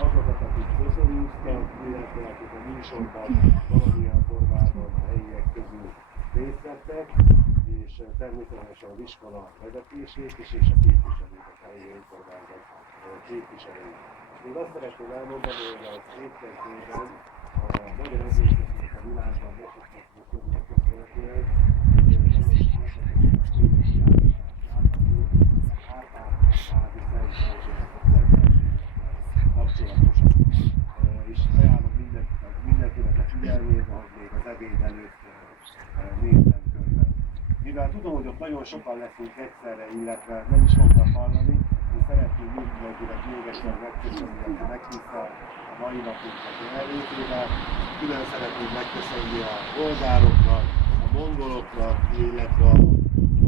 Azokat, akik közölűztek, illetve akik a műsorban valamilyen formában a helyiek közül részt vettek, és természetesen az iskola vezetését és a képviselőt, a helyi önkormányzat képviselőt. Még azt szeretném elmondani, hogy az évkezdőben a magyar egyébként a világban besikasztó közül köszönhetően kapcsolatosan. És ajánlom mindenkinek a figyelmét, hogy még az ebéd előtt nézzen körben. Mivel tudom, hogy ott nagyon sokan leszünk egyszerre, illetve nem is fognak hallani, és szeretném mindenkinek még egyszer megköszönni, aki meghívta a mai napunknak jelenlétével. Külön szeretném megköszönni a bolgároknak, a mongoloknak, illetve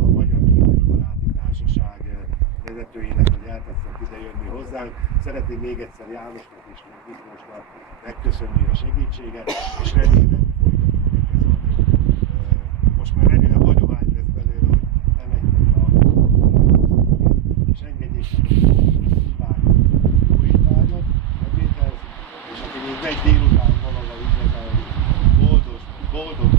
a Magyar Kínai Baráti Társaság vezetőinek, hogy eltetszett ide jönni hozzánk. Szeretném még egyszer Jánosnak és Miklósnak megköszönni a segítséget, és remélem folytatni most már remélem hagyomány lesz belőle, hogy nem egyszerűen a és engedjék meg jó étvágyat ebédhez, és aki még megy délután valahol ünnepelni, boldog